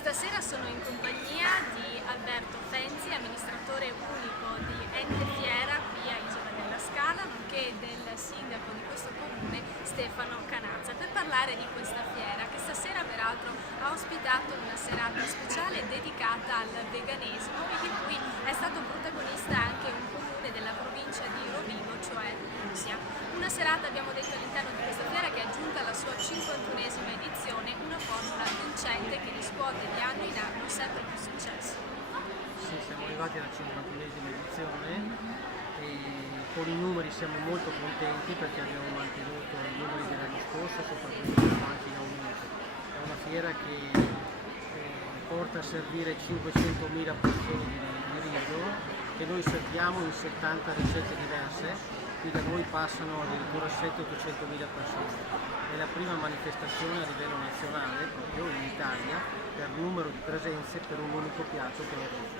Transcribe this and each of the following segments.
Stasera sono in compagnia di Alberto Fenzi, amministratore unico di Ente Fiera qui a Isola della Scala, nonché del sindaco di questo comune Stefano Canazza, per parlare di questa fiera che stasera peraltro ha ospitato una serata speciale dedicata al veganesimo e di cui è stato protagonista anche un comune della provincia di Rovigo, cioè Nursia. Una serata, abbiamo detto, all'interno di questa fiera che è giunta alla sua 51esima edizione, una formula vincente che riscuote di anno in anno sempre più successo. Sì, siamo arrivati alla 51esima edizione e con i numeri siamo molto contenti perché abbiamo mantenuto i numeri dell'anno scorso, soprattutto anche in aumento. È una fiera che porta a servire 500.000 porzioni di riso che noi serviamo in 70 ricette diverse. Qui da noi passano addirittura 700-800.000 persone. È la prima manifestazione a livello nazionale, proprio in Italia, per numero di presenze per un unico piatto che è il riso.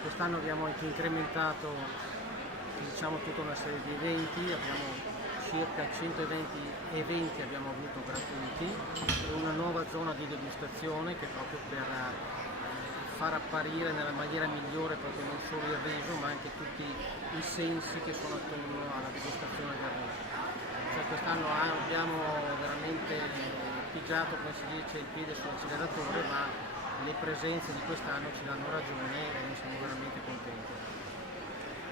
Quest'anno abbiamo anche incrementato tutta una serie di eventi, abbiamo circa 120 eventi abbiamo avuto gratuiti, una nuova zona di degustazione che è proprio per far apparire nella maniera migliore proprio non solo il riso ma anche tutti i sensi che sono attorno alla degustazione del riso. Cioè, quest'anno abbiamo veramente pigiato, come si dice, il piede sull'acceleratore, ma le presenze di quest'anno ci danno ragione e ne siamo veramente contenti.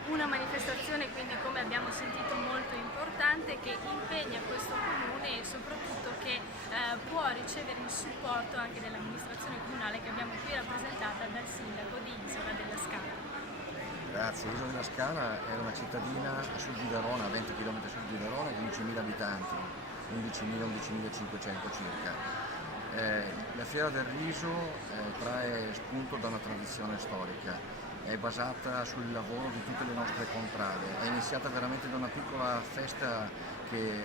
Una manifestazione quindi, come abbiamo sentito, molto importante, che impegna questo comune e soprattutto che può ricevere il supporto anche dell'amministrazione comunale che abbiamo qui rappresentata dal sindaco di Isola della Scala. Grazie, Isola della Scala è una cittadina a sud di Verona, a 20 km a sud di Verona, di 11.000 abitanti, 11.000-11.500 circa. La fiera del riso trae spunto da una tradizione storica. È basata sul lavoro di tutte le nostre contrade, è iniziata veramente da una piccola festa che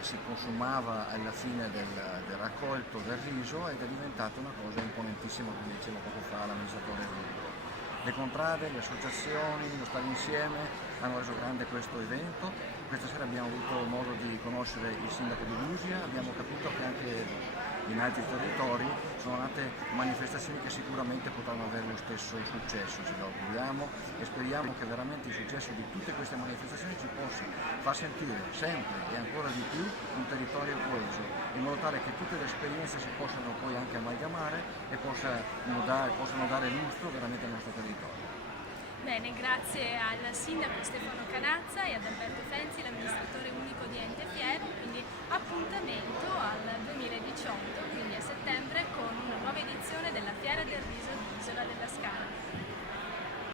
si consumava alla fine del raccolto del riso ed è diventata una cosa imponentissima, come diceva poco fa l'amministratore unico. Le contrade, le associazioni, lo stare insieme hanno reso grande questo evento. Questa sera abbiamo avuto modo di conoscere il sindaco di Lusia, abbiamo capito che anche in altri territori sono nate manifestazioni che sicuramente potranno avere lo stesso successo, ce lo auguriamo e speriamo che veramente il successo di tutte queste manifestazioni ci possa far sentire sempre e ancora di più un territorio coeso, in modo tale che tutte le esperienze si possano poi anche amalgamare e possano dare lustro veramente al nostro territorio. Bene, grazie al sindaco Stefano Canazza e ad Alberto Fenzi, l'amministratore unico di Ente Fiera, quindi appuntamento al 2018, quindi a settembre, con